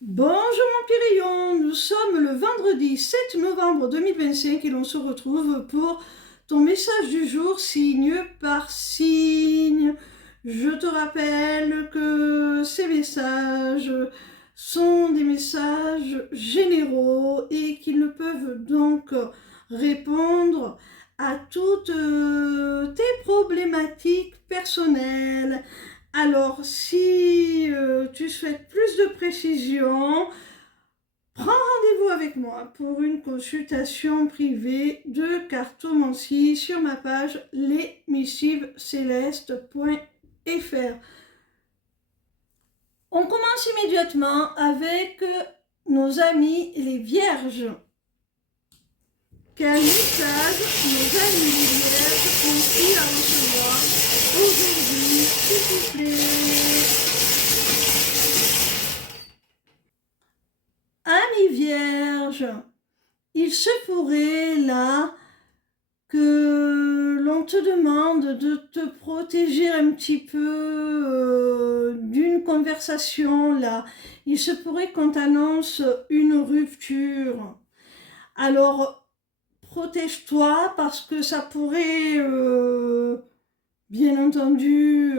Bonjour mon Pyrillon, nous sommes le vendredi 7 novembre 2025 et l'on se retrouve pour ton message du jour signe par signe. Je te rappelle que ces messages sont des messages généraux et qu'ils ne peuvent donc répondre à toutes tes problématiques personnelles. Alors, si tu souhaites plus de précision, prends rendez-vous avec moi pour une consultation privée de cartomancie sur ma page lesmissivescélestes.fr. On commence immédiatement avec nos amis les vierges. Quel message nos amis les vierges ont-ils à recevoir aujourd'hui, s'il vous plaît? Amis vierges, il se pourrait là que l'on te demande de te protéger un petit peu d'une conversation là. Il se pourrait qu'on t'annonce une rupture. Alors, protège-toi parce que ça pourrait, bien entendu,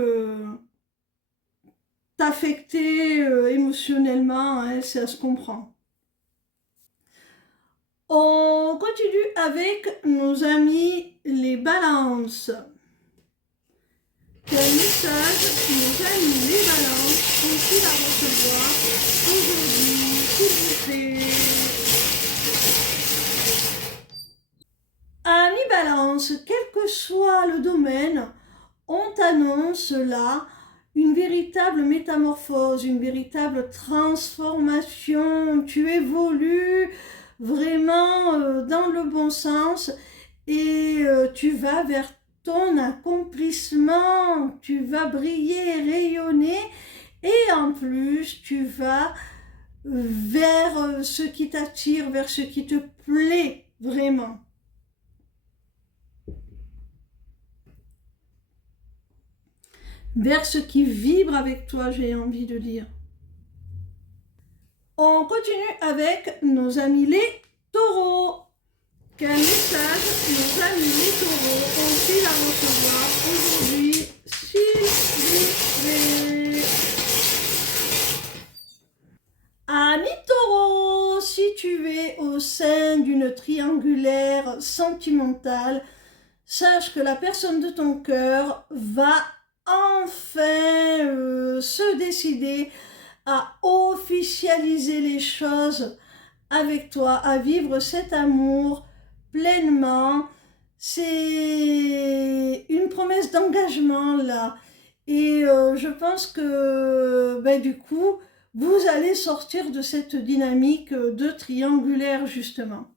t'affecter émotionnellement, hein, ça se comprend. On continue avec nos amis les balances. Quel message nos amis les balances ont-ils à recevoir aujourd'hui, s'il vous plaît? Amis balance, quel que soit le domaine, on t'annonce là une véritable métamorphose, une véritable transformation. Tu évolues vraiment dans le bon sens et tu vas vers ton accomplissement, tu vas briller, rayonner et en plus tu vas vers ce qui t'attire, vers ce qui te plaît vraiment. Vers ce qui vibre avec toi, j'ai envie de dire. On continue avec nos amis les taureaux. Quel message nos amis les taureaux ont-ils à recevoir aujourd'hui, s'il vous plaît? Amis taureaux, si tu es au sein d'une triangulaire sentimentale, sache que la personne de ton cœur va enfin se décider à officialiser les choses avec toi, à vivre cet amour pleinement. C'est une promesse d'engagement là. Et je pense que du coup, vous allez sortir de cette dynamique de triangulaire justement.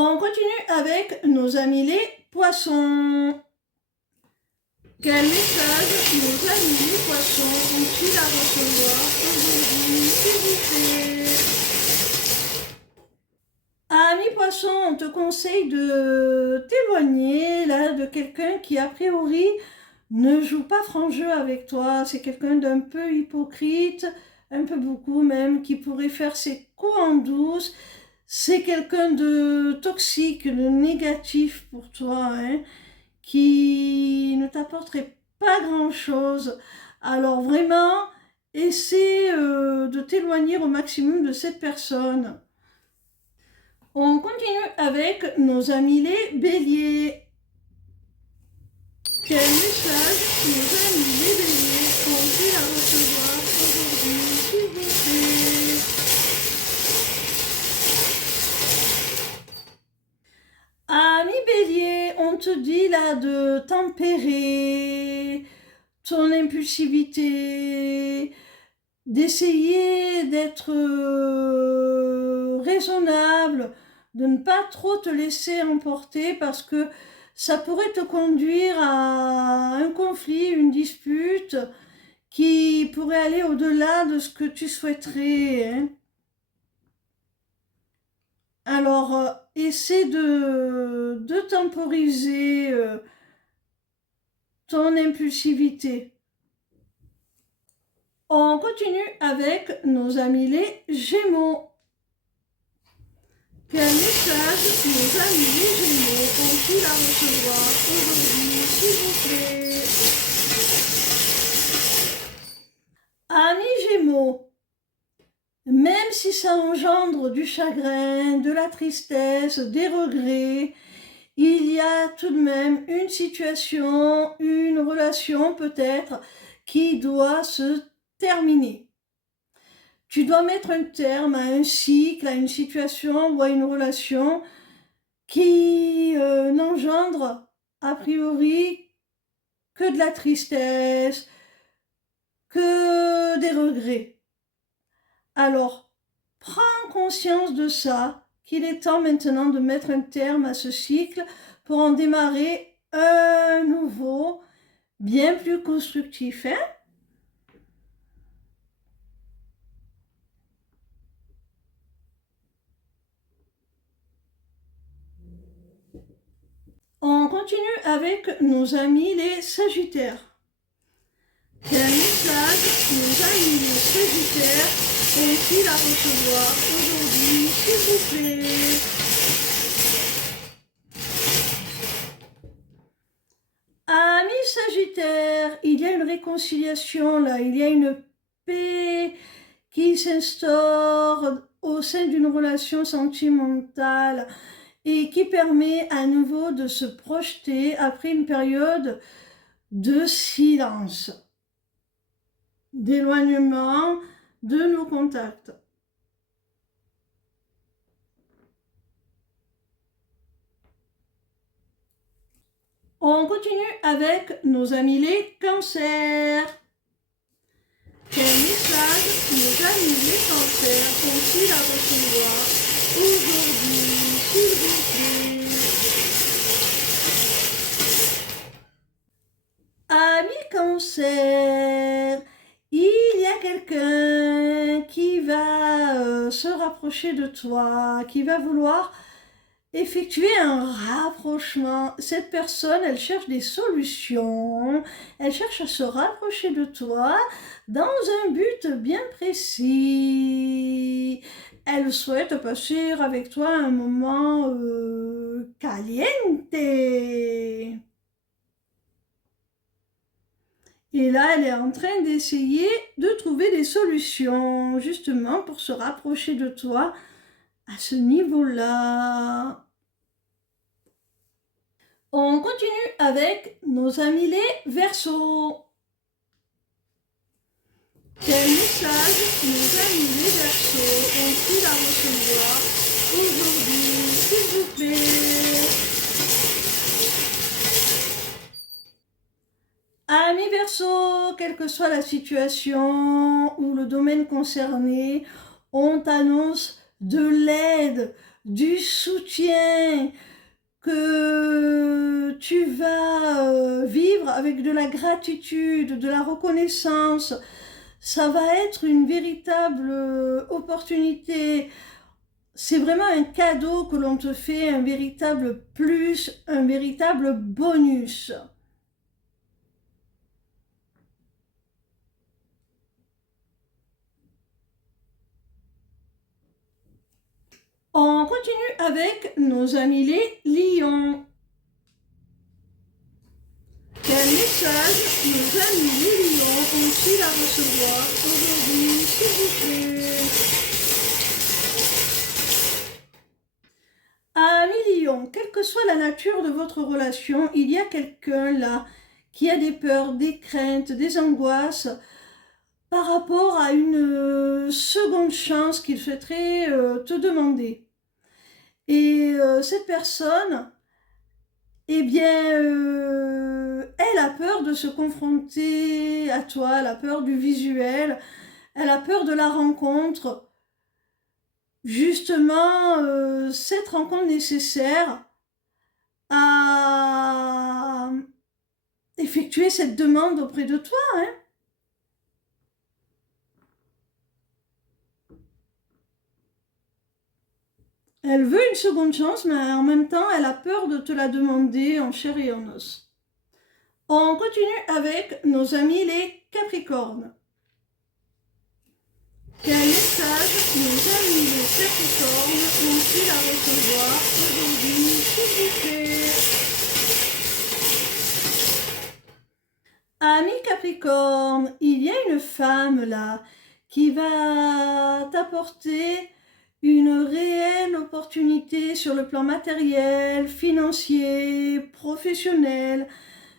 On continue avec nos amis les poissons. Quel message nos amis les poissons ont-ils à recevoir aujourd'hui, s'il vous plaît? Amis poissons, on te conseille de t'éloigner là de quelqu'un qui a priori ne joue pas franc jeu avec toi. C'est quelqu'un d'un peu hypocrite, un peu beaucoup même, qui pourrait faire ses coups en douce. C'est quelqu'un de toxique, de négatif pour toi, hein, qui ne t'apporterait pas grand-chose. Alors vraiment, essaie de t'éloigner au maximum de cette personne. On continue avec nos amis les béliers. Quel message nos amis les béliers ont-ils à recevoir aujourd'hui, s'il vous plaît? Ami bélier, on te dit là de tempérer ton impulsivité, d'essayer d'être raisonnable, de ne pas trop te laisser emporter parce que ça pourrait te conduire à un conflit, une dispute qui pourrait aller au-delà de ce que tu souhaiterais, hein. Alors, essaie de temporiser ton impulsivité. On continue avec nos amis les Gémeaux. Quel message nos amis les Gémeaux ont-ils à recevoir aujourd'hui, s'il vous plaît? Amis Gémeaux, même si ça engendre du chagrin, de la tristesse, des regrets, il y a tout de même une situation, une relation peut-être, qui doit se terminer. Tu dois mettre un terme à un cycle, à une situation ou à une relation qui n'engendre a priori que de la tristesse, que des regrets. Alors, prends conscience de ça, qu'il est temps maintenant de mettre un terme à ce cycle pour en démarrer un nouveau, bien plus constructif. Hein? On continue avec nos amis les Sagittaires. Quel message nos amis les Sagittaires ont-ils à recevoir aujourd'hui, s'il vous plaît? Amis Sagittaires, il y a une réconciliation là, il y a une paix qui s'instaure au sein d'une relation sentimentale et qui permet à nouveau de se projeter après une période de silence, d'éloignement de nos contacts. On continue avec nos amis les Cancers. Quel message nos amis les Cancers ont-ils à recevoir aujourd'hui, s'il vous plaît? Amis Cancer, il y a quelqu'un qui va se rapprocher de toi, qui va vouloir effectuer un rapprochement. Cette personne, elle cherche des solutions, elle cherche à se rapprocher de toi dans un but bien précis. Elle souhaite passer avec toi un moment caliente. Et là, elle est en train d'essayer de trouver des solutions, justement, pour se rapprocher de toi à ce niveau-là. On continue avec nos amis les Verseaux. Quel message nos amis les Verseaux ont-ils à recevoir aujourd'hui, s'il vous plaît? Amis Verseaux, quelle que soit la situation ou le domaine concerné, on t'annonce de l'aide, du soutien, que tu vas vivre avec de la gratitude, de la reconnaissance. Ça va être une véritable opportunité. C'est vraiment un cadeau que l'on te fait, un véritable plus, un véritable bonus. On continue avec nos amis les lions. Quel message nos amis les lions ont-ils à recevoir aujourd'hui, s'il vous plaît? Amis lions, quelle que soit la nature de votre relation, il y a quelqu'un là qui a des peurs, des craintes, des angoisses par rapport à une seconde chance qu'il souhaiterait te demander. Et cette personne, eh bien, elle a peur de se confronter à toi, elle a peur du visuel, elle a peur de la rencontre. Justement, cette rencontre nécessaire à effectuer cette demande auprès de toi. Hein. Elle veut une seconde chance, mais en même temps, elle a peur de te la demander en chair et en os. On continue avec nos amis les Capricornes. Quel message nos amis les Capricornes ont-ils à recevoir aujourd'hui, s'il vous plaît? Amis Capricorne, il y a une femme là qui va t'apporter une réelle opportunité sur le plan matériel, financier, professionnel.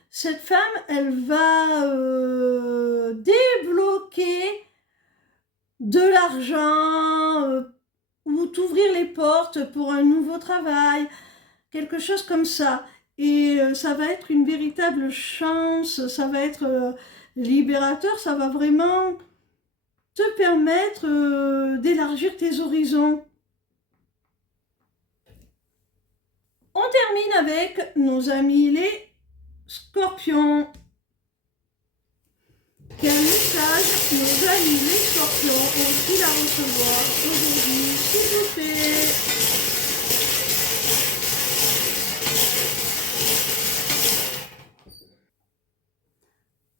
Cette femme, elle va débloquer de l'argent ou t'ouvrir les portes pour un nouveau travail, quelque chose comme ça. Et ça va être une véritable chance, ça va être libérateur, ça va vraiment te permettre d'élargir tes horizons. On termine avec nos amis les Scorpions. Quel message nos amis les Scorpions ont-ils à recevoir aujourd'hui, s'il vous plaît?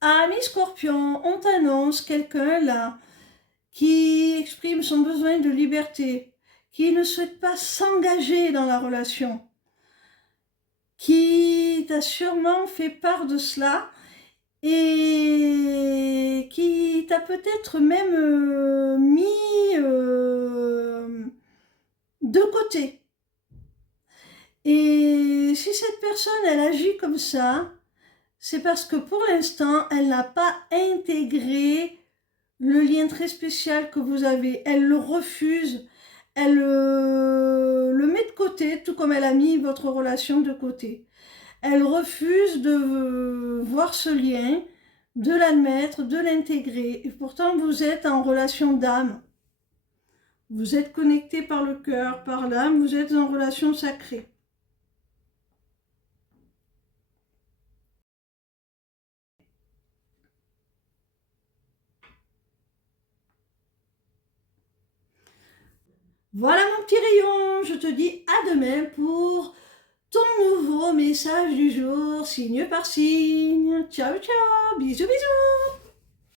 Amis Scorpions, on t'annonce quelqu'un là qui exprime son besoin de liberté, qui ne souhaite pas s'engager dans la relation, qui t'a sûrement fait part de cela et qui t'a peut-être même mis de côté. Et si cette personne, elle agit comme ça, c'est parce que pour l'instant, elle n'a pas intégré le lien très spécial que vous avez. Elle le refuse, elle le met de côté, tout comme elle a mis votre relation de côté. Elle refuse de voir ce lien, de l'admettre, de l'intégrer. Et pourtant, vous êtes en relation d'âme. Vous êtes connecté par le cœur, par l'âme, vous êtes en relation sacrée. Voilà mon petit rayon, je te dis à demain pour ton nouveau message du jour, signe par signe. Ciao, ciao, bisous, bisous.